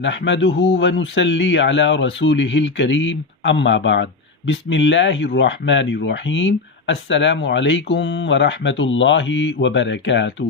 نحمده ونصلي على رسوله الكريم اما بعد بسم اللہ الرحمن الرحیم السلام علیکم ورحمۃ اللہ وبرکاتہ۔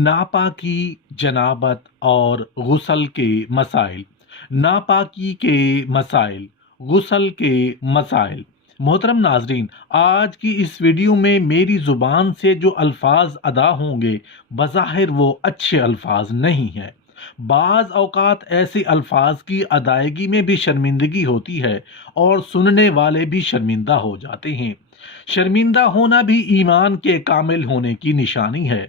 ناپاکی، جنابت اور غسل کے مسائل۔ ناپاکی کے مسائل، غسل کے مسائل۔ محترم ناظرین، آج کی اس ویڈیو میں میری زبان سے جو الفاظ ادا ہوں گے بظاہر وہ اچھے الفاظ نہیں ہیں۔ بعض اوقات ایسے الفاظ کی ادائیگی میں بھی شرمندگی ہوتی ہے اور سننے والے بھی شرمندہ ہو جاتے ہیں۔ شرمندہ ہونا بھی ایمان کے کامل ہونے کی نشانی ہے۔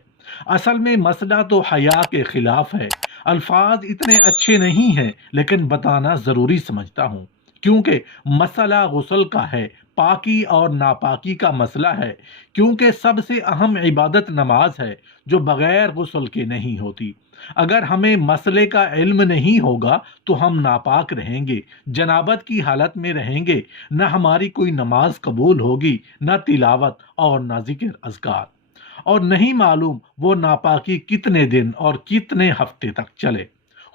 اصل میں مسئلہ تو حیا کے خلاف ہے۔ الفاظ اتنے اچھے نہیں ہیں لیکن بتانا ضروری سمجھتا ہوں، کیونکہ مسئلہ غسل کا ہے، پاکی اور ناپاکی کا مسئلہ ہے، کیونکہ سب سے اہم عبادت نماز ہے جو بغیر غسل کے نہیں ہوتی۔ اگر ہمیں مسئلے کا علم نہیں ہوگا تو ہم ناپاک رہیں گے، جنابت کی حالت میں رہیں گے، نہ ہماری کوئی نماز قبول ہوگی، نہ تلاوت اور نہ ذکر اذکار، اور نہیں معلوم وہ ناپاکی کتنے دن اور کتنے ہفتے تک چلے۔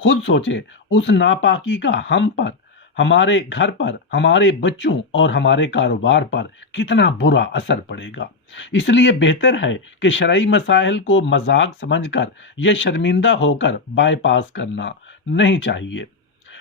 خود سوچیں اس ناپاکی کا ہم پر، ہمارے گھر پر، ہمارے بچوں اور ہمارے کاروبار پر کتنا برا اثر پڑے گا۔ اس لیے بہتر ہے کہ شرعی مسائل کو مذاق سمجھ کر یا شرمندہ ہو کر بائی پاس کرنا نہیں چاہیے۔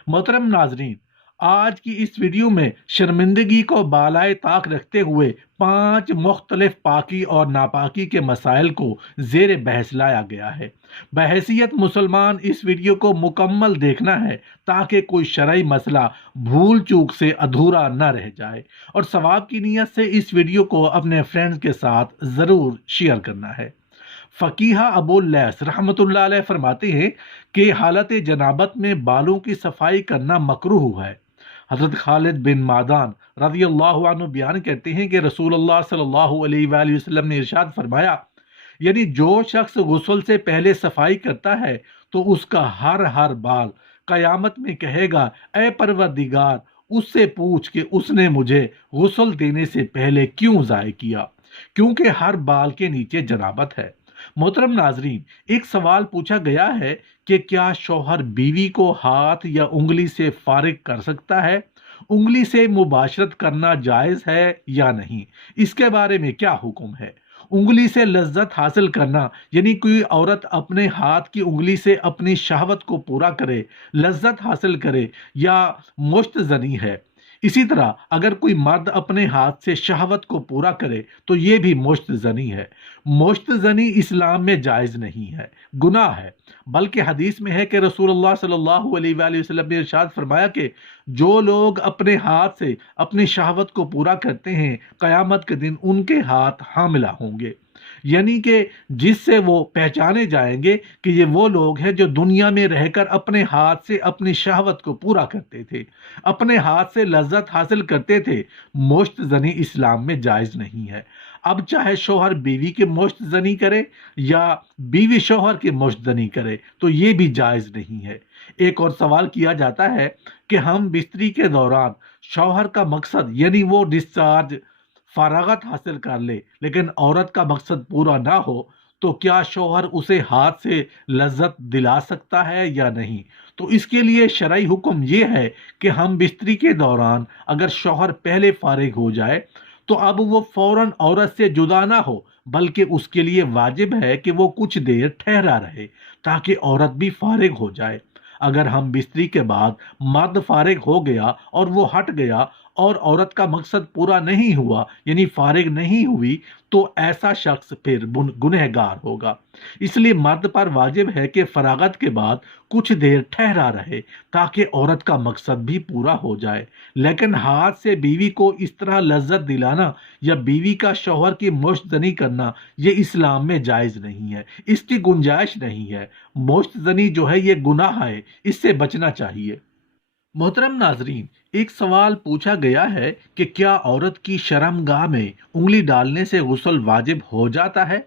محترم ناظرین، آج کی اس ویڈیو میں شرمندگی کو بالائے طاق رکھتے ہوئے 5 مختلف پاکی اور ناپاکی کے مسائل کو زیر بحث لایا گیا ہے۔ بحیثیت مسلمان اس ویڈیو کو مکمل دیکھنا ہے تاکہ کوئی شرعی مسئلہ بھول چوک سے ادھورا نہ رہ جائے، اور ثواب کی نیت سے اس ویڈیو کو اپنے فرینڈز کے ساتھ ضرور شیئر کرنا ہے۔ فقیہ ابو اللیث رحمۃ اللہ علیہ فرماتے ہیں کہ حالت جنابت میں بالوں کی صفائی کرنا مکروہ ہے۔ حضرت خالد بن معدان رضی اللہ عنہ بیان کرتے ہیں کہ رسول اللہ صلی اللہ علیہ وآلہ وسلم نے ارشاد فرمایا، یعنی جو شخص غسل سے پہلے صفائی کرتا ہے تو اس کا ہر بال قیامت میں کہے گا، اے پروردگار، اس سے پوچھ کہ اس نے مجھے غسل دینے سے پہلے کیوں ضائع کیا، کیونکہ ہر بال کے نیچے جنابت ہے۔ محترم ناظرین، ایک سوال پوچھا گیا ہے کہ کیا شوہر بیوی کو ہاتھ یا انگلی سے فارغ کر سکتا ہے؟ انگلی سے مباشرت کرنا جائز ہے یا نہیں؟ اس کے بارے میں کیا حکم ہے؟ انگلی سے لذت حاصل کرنا، یعنی کوئی عورت اپنے ہاتھ کی انگلی سے اپنی شہوت کو پورا کرے، لذت حاصل کرے، یا مشت زنی ہے۔ اسی طرح اگر کوئی مرد اپنے ہاتھ سے شہوت کو پورا کرے تو یہ بھی مشت زنی ہے۔ مشت زنی اسلام میں جائز نہیں ہے، گناہ ہے، بلکہ حدیث میں ہے کہ رسول اللہ صلی اللہ علیہ وآلہ وسلم نے ارشاد فرمایا کہ جو لوگ اپنے ہاتھ سے اپنی شہوت کو پورا کرتے ہیں قیامت کے دن ان کے ہاتھ حاملہ ہوں گے، یعنی کہ جس سے وہ پہچانے جائیں گے کہ یہ وہ لوگ ہیں جو دنیا میں رہ کر اپنے ہاتھ سے اپنی شہوت کو پورا کرتے تھے، اپنے ہاتھ سے لذت حاصل کرتے تھے۔ مشت زنی اسلام میں جائز نہیں ہے۔ اب چاہے شوہر بیوی کی مشت زنی کرے یا بیوی شوہر کی مشت زنی کرے تو یہ بھی جائز نہیں ہے۔ ایک اور سوال کیا جاتا ہے کہ ہم بستری کے دوران شوہر کا مقصد یعنی وہ ڈسچارج، فراغت حاصل کر لے، لیکن عورت کا مقصد پورا نہ ہو تو کیا شوہر اسے ہاتھ سے لذت دلا سکتا ہے یا نہیں؟ تو اس کے لیے شرعی حکم یہ ہے کہ ہم بستری کے دوران اگر شوہر پہلے فارغ ہو جائے تو اب وہ فوراً عورت سے جدا نہ ہو، بلکہ اس کے لیے واجب ہے کہ وہ کچھ دیر ٹھہرا رہے تاکہ عورت بھی فارغ ہو جائے۔ اگر ہم بستری کے بعد مرد فارغ ہو گیا اور وہ ہٹ گیا اور عورت کا مقصد پورا نہیں ہوا یعنی فارغ نہیں ہوئی تو ایسا شخص پھر گنہگار ہوگا۔ اس لیے مرد پر واجب ہے کہ فراغت کے بعد کچھ دیر ٹھہرا رہے تاکہ عورت کا مقصد بھی پورا ہو جائے، لیکن ہاتھ سے بیوی کو اس طرح لذت دلانا یا بیوی کا شوہر کی مشت زنی کرنا یہ اسلام میں جائز نہیں ہے، اس کی گنجائش نہیں ہے۔ مشت زنی جو ہے یہ گناہ ہے، اس سے بچنا چاہیے۔ محترم ناظرین، ایک سوال پوچھا گیا ہے کہ کیا عورت کی شرمگاہ میں انگلی ڈالنے سے غسل واجب ہو جاتا ہے؟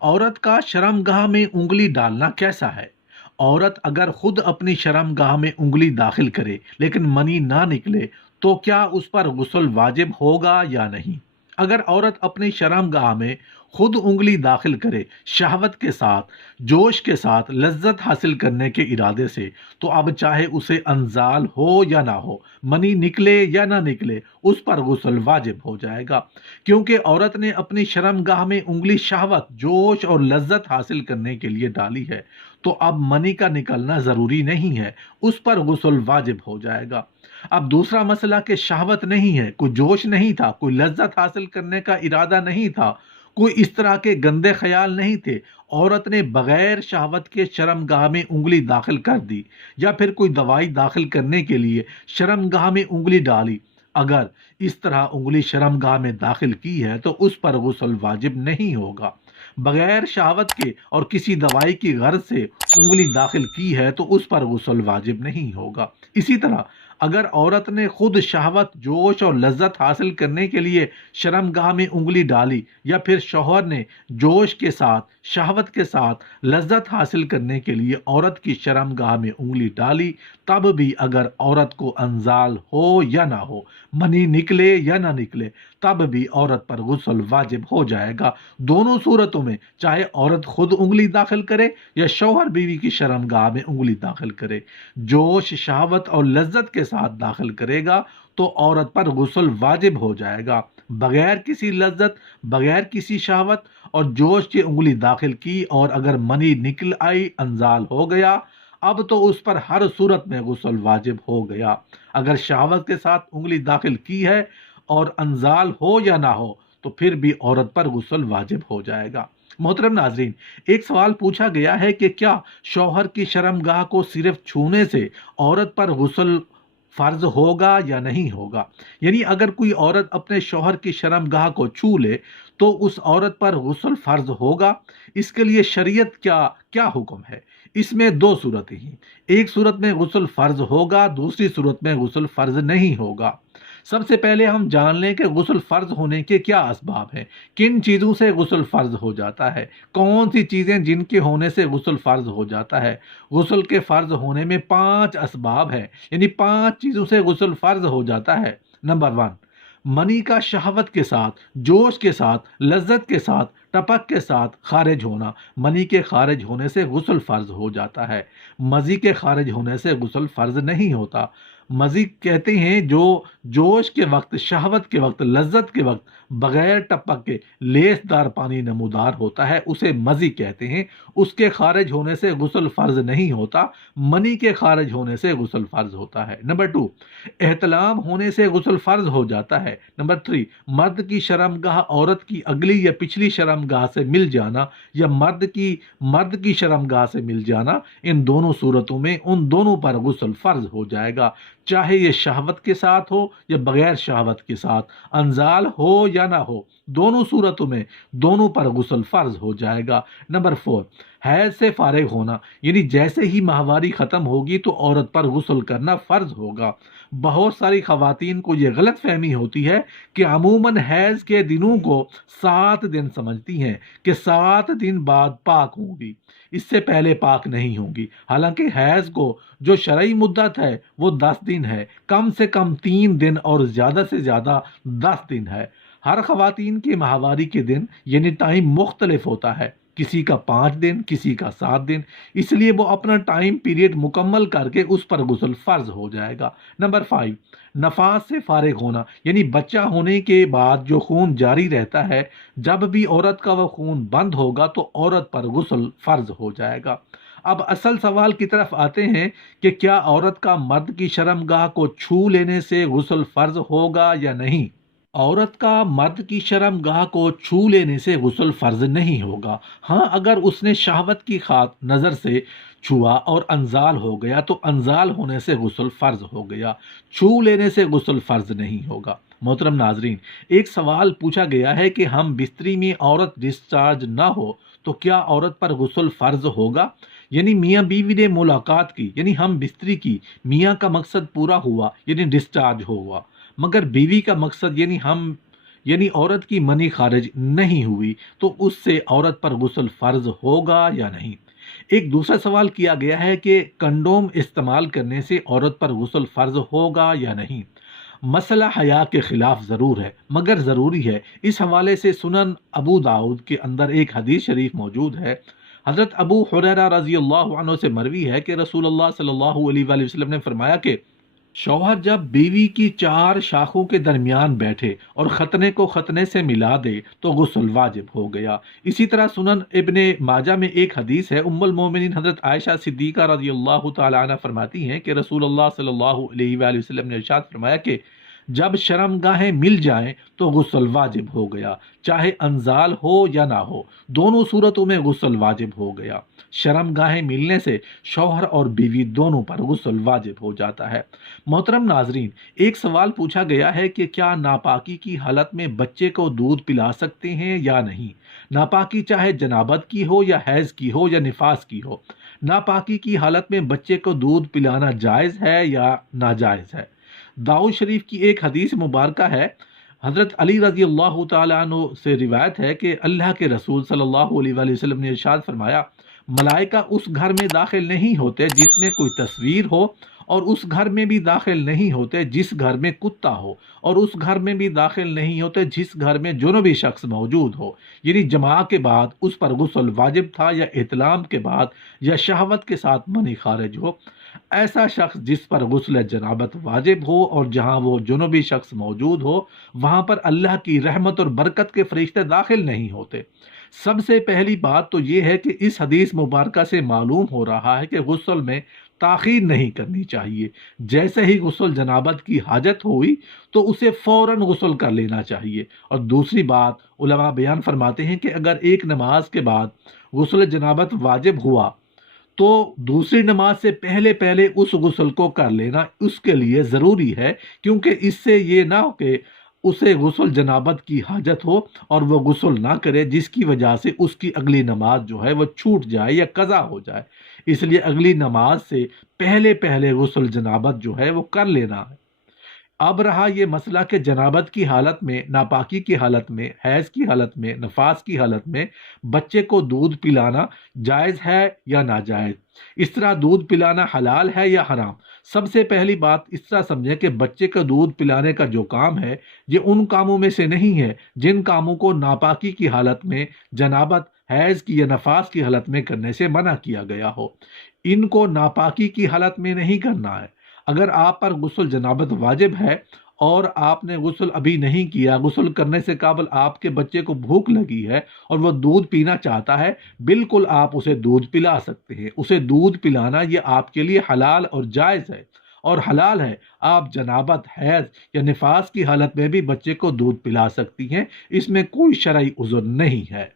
عورت کا شرمگاہ میں انگلی ڈالنا کیسا ہے؟ عورت اگر خود اپنی شرمگاہ میں انگلی داخل کرے لیکن منی نہ نکلے تو کیا اس پر غسل واجب ہوگا یا نہیں؟ اگر عورت اپنی شرمگاہ میں خود انگلی داخل کرے شہوت کے ساتھ، جوش کے ساتھ، لذت حاصل کرنے کے ارادے سے، تو اب چاہے اسے انزال ہو یا نہ ہو، منی نکلے یا نہ نکلے، اس پر غسل واجب ہو جائے گا، کیونکہ عورت نے اپنی شرم گاہ میں انگلی شہوت، جوش اور لذت حاصل کرنے کے لیے ڈالی ہے، تو اب منی کا نکلنا ضروری نہیں ہے، اس پر غسل واجب ہو جائے گا۔ اب دوسرا مسئلہ کہ شہوت نہیں ہے، کوئی جوش نہیں تھا، کوئی لذت حاصل کرنے کا ارادہ نہیں تھا، کوئی اس طرح کے گندے خیال نہیں تھے، عورت نے بغیر شہوت کے شرم گاہ میں انگلی داخل کر دی، یا پھر کوئی دوائی داخل کرنے کے لیے شرم گاہ میں انگلی ڈالی، اگر اس طرح انگلی شرم گاہ میں داخل کی ہے تو اس پر غسل واجب نہیں ہوگا۔ بغیر شہوت کے اور کسی دوائی کی غرض سے انگلی داخل کی ہے تو اس پر غسل واجب نہیں ہوگا۔ اسی طرح اگر عورت نے خود شہوت، جوش اور لذت حاصل کرنے کے لیے شرم گاہ میں انگلی ڈالی، یا پھر شوہر نے جوش کے ساتھ، شہوت کے ساتھ لذت حاصل کرنے کے لیے عورت کی شرم گاہ میں انگلی ڈالی، تب بھی اگر عورت کو انزال ہو یا نہ ہو، منی نکلے یا نہ نکلے، تب بھی عورت پر غسل واجب ہو جائے گا۔ دونوں صورتوں میں چاہے عورت خود انگلی داخل کرے یا شوہر بیوی کی شرم گاہ میں انگلی داخل کرے، جوش، شہوت اور لذت کے ساتھ داخل کرے گا تو عورت پر غسل واجب ہو جائے گا۔ بغیر کسی لذت، بغیر کسی شہوت اور جوش کی انگلی داخل کی اور اگر منی نکل آئی، انزال ہو گیا، اب تو اس پر ہر صورت میں غسل واجب ہو گیا۔ اگر شہوت کے ساتھ انگلی داخل کی ہے اور انزال ہو یا نہ ہو تو پھر بھی عورت پر غسل واجب ہو جائے گا۔ محترم ناظرین، ایک سوال پوچھا گیا ہے کہ کیا شوہر کی شرم گاہ کو صرف چھونے سے عورت پر غسل فرض ہوگا یا نہیں ہوگا؟ یعنی اگر کوئی عورت اپنے شوہر کی شرم گاہ کو چھو لے تو اس عورت پر غسل فرض ہوگا؟ اس کے لیے شریعت کیا حکم ہے؟ اس میں دو صورتیں ہیں، ایک صورت میں غسل فرض ہوگا، دوسری صورت میں غسل فرض نہیں ہوگا۔ سب سے پہلے ہم جان لیں کہ غسل فرض ہونے کے کیا اسباب ہیں، کن چیزوں سے غسل فرض ہو جاتا ہے، کون سی چیزیں جن کے ہونے سے غسل فرض ہو جاتا ہے۔ غسل کے فرض ہونے میں 5 اسباب ہیں، یعنی 5 چیزوں سے غسل فرض ہو جاتا ہے۔ نمبر 1، منی کا شہوت کے ساتھ، جوش کے ساتھ، لذت کے ساتھ، ٹپک کے ساتھ خارج ہونا۔ منی کے خارج ہونے سے غسل فرض ہو جاتا ہے، مزی کے خارج ہونے سے غسل فرض نہیں ہوتا۔ مزی کہتے ہیں جو جوش کے وقت، شہوت کے وقت، لذت کے وقت بغیر ٹپک کے لیس دار پانی نمودار ہوتا ہے، اسے مزی کہتے ہیں، اس کے خارج ہونے سے غسل فرض نہیں ہوتا، منی کے خارج ہونے سے غسل فرض ہوتا ہے۔ نمبر 2، احتلام ہونے سے غسل فرض ہو جاتا ہے۔ نمبر 3، مرد کی شرم گاہ عورت کی اگلی یا پچھلی شرم گاہ سے مل جانا، یا مرد کی شرم گاہ سے مل جانا، ان دونوں صورتوں میں ان دونوں پر غسل فرض ہو جائے گا، چاہے یہ شہوت کے ساتھ ہو یا بغیر شہوت کے ساتھ، انزال ہو یا نہ ہو، دونوں صورتوں میں دونوں پر غسل فرض ہو جائے گا۔ نمبر 4، حیض سے فارغ ہونا، یعنی جیسے ہی ماہواری ختم ہوگی تو عورت پر غسل کرنا فرض ہوگا۔ بہت ساری خواتین کو یہ غلط فہمی ہوتی ہے کہ عموماً حیض کے دنوں کو 7 دن سمجھتی ہیں کہ 7 دن بعد پاک ہوں گی، اس سے پہلے پاک نہیں ہوں گی، حالانکہ حیض کو جو شرعی مدت ہے وہ 10 دن ہے، کم سے کم 3 دن اور زیادہ سے زیادہ 10 دن ہے۔ ہر خواتین کے ماہواری کے دن یعنی ٹائم مختلف ہوتا ہے، کسی کا 5 دن، کسی کا 7 دن، اس لیے وہ اپنا ٹائم پیریڈ مکمل کر کے اس پر غسل فرض ہو جائے گا۔ نمبر 5، نفاس سے فارغ ہونا، یعنی بچہ ہونے کے بعد جو خون جاری رہتا ہے، جب بھی عورت کا وہ خون بند ہوگا تو عورت پر غسل فرض ہو جائے گا۔ اب اصل سوال کی طرف آتے ہیں کہ کیا عورت کا مرد کی شرم گاہ کو چھو لینے سے غسل فرض ہوگا یا نہیں؟ عورت کا مرد کی شرم گاہ کو چھو لینے سے غسل فرض نہیں ہوگا۔ ہاں، اگر اس نے شہوت کی نظر سے چھوا اور انزال ہو گیا تو انزال ہونے سے غسل فرض ہو گیا، چھو لینے سے غسل فرض نہیں ہوگا۔ محترم ناظرین، ایک سوال پوچھا گیا ہے کہ ہم بستری میں عورت ڈسچارج نہ ہو تو کیا عورت پر غسل فرض ہوگا؟ یعنی میاں بیوی نے ملاقات کی، یعنی ہم بستری کی، میاں کا مقصد پورا ہوا یعنی ڈسچارج ہوا، مگر بیوی کا مقصد یعنی عورت کی منی خارج نہیں ہوئی، تو اس سے عورت پر غسل فرض ہوگا یا نہیں؟ ایک دوسرا سوال کیا گیا ہے کہ کنڈوم استعمال کرنے سے عورت پر غسل فرض ہوگا یا نہیں؟ مسئلہ حیا کے خلاف ضرور ہے مگر ضروری ہے۔ اس حوالے سے سنن ابو داؤد کے اندر ایک حدیث شریف موجود ہے۔ حضرت ابو ہریرہ رضی اللہ عنہ سے مروی ہے کہ رسول اللہ صلی اللہ علیہ وآلہ وسلم نے فرمایا کہ شوہر جب بیوی کی 4 شاخوں کے درمیان بیٹھے اور ختنے کو ختنے سے ملا دے تو غسل واجب ہو گیا۔ اسی طرح سنن ابن ماجہ میں ایک حدیث ہے، ام المومنین حضرت عائشہ صدیقہ رضی اللہ تعالی عنہ فرماتی ہیں کہ رسول اللہ صلی اللہ علیہ وآلہ وسلم نے ارشاد فرمایا کہ جب شرم گاہیں مل جائیں تو غسل واجب ہو گیا، چاہے انزال ہو یا نہ ہو، دونوں صورتوں میں غسل واجب ہو گیا۔ شرم گاہیں ملنے سے شوہر اور بیوی دونوں پر غسل واجب ہو جاتا ہے۔ محترم ناظرین، ایک سوال پوچھا گیا ہے کہ کیا ناپاکی کی حالت میں بچے کو دودھ پلا سکتے ہیں یا نہیں؟ ناپاکی چاہے جنابت کی ہو یا حیض کی ہو یا نفاس کی ہو، ناپاکی کی حالت میں بچے کو دودھ پلانا جائز ہے یا ناجائز ہے؟ داؤد شریف کی ایک حدیث مبارکہ ہے، حضرت علی رضی اللہ تعالیٰ عنہ سے روایت ہے کہ اللہ کے رسول صلی اللہ علیہ وآلہ وسلم نے ارشاد فرمایا، ملائکہ اس گھر میں داخل نہیں ہوتے جس میں کوئی تصویر ہو، اور اس گھر میں بھی داخل نہیں ہوتے جس گھر میں کتا ہو، اور اس گھر میں بھی داخل نہیں ہوتے جس گھر میں جنوبی شخص موجود ہو۔ یعنی جماع کے بعد اس پر غسل واجب تھا یا احتلام کے بعد یا شہوت کے ساتھ منی خارج ہو۔ ایسا شخص جس پر غسل جنابت واجب ہو اور جہاں وہ جنوبی شخص موجود ہو، وہاں پر اللہ کی رحمت اور برکت کے فرشتے داخل نہیں ہوتے۔ سب سے پہلی بات تو یہ ہے کہ اس حدیث مبارکہ سے معلوم ہو رہا ہے کہ غسل میں تاخیر نہیں کرنی چاہیے۔ جیسے ہی غسل جنابت کی حاجت ہوئی تو اسے فوراً غسل کر لینا چاہیے۔ اور دوسری بات، علماء بیان فرماتے ہیں کہ اگر ایک نماز کے بعد غسل جنابت واجب ہوا تو دوسری نماز سے پہلے اس غسل کو کر لینا اس کے لیے ضروری ہے، کیونکہ اس سے یہ نہ ہو کہ اسے غسل جنابت کی حاجت ہو اور وہ غسل نہ کرے، جس کی وجہ سے اس کی اگلی نماز جو ہے وہ چھوٹ جائے یا قضا ہو جائے۔ اس لیے اگلی نماز سے پہلے غسل جنابت جو ہے وہ کر لینا ہے۔ اب رہا یہ مسئلہ کہ جنابت کی حالت میں، ناپاکی کی حالت میں، حیض کی حالت میں، نفاس کی حالت میں بچے کو دودھ پلانا جائز ہے یا ناجائز؟ اس طرح دودھ پلانا حلال ہے یا حرام؟ سب سے پہلی بات اس طرح سمجھیں کہ بچے کو دودھ پلانے کا جو کام ہے یہ ان کاموں میں سے نہیں ہے جن کاموں کو ناپاکی کی حالت میں، جنابت، حیض کی یا نفاس کی حالت میں کرنے سے منع کیا گیا ہو۔ ان کو ناپاکی کی حالت میں نہیں کرنا ہے۔ اگر آپ پر غسل جنابت واجب ہے اور آپ نے غسل ابھی نہیں کیا، غسل کرنے سے قبل آپ کے بچے کو بھوک لگی ہے اور وہ دودھ پینا چاہتا ہے، بالکل آپ اسے دودھ پلا سکتے ہیں۔ اسے دودھ پلانا یہ آپ کے لیے حلال اور جائز ہے، اور حلال ہے آپ جنابت، حیض یا نفاس کی حالت میں بھی بچے کو دودھ پلا سکتی ہیں، اس میں کوئی شرعی عذر نہیں ہے۔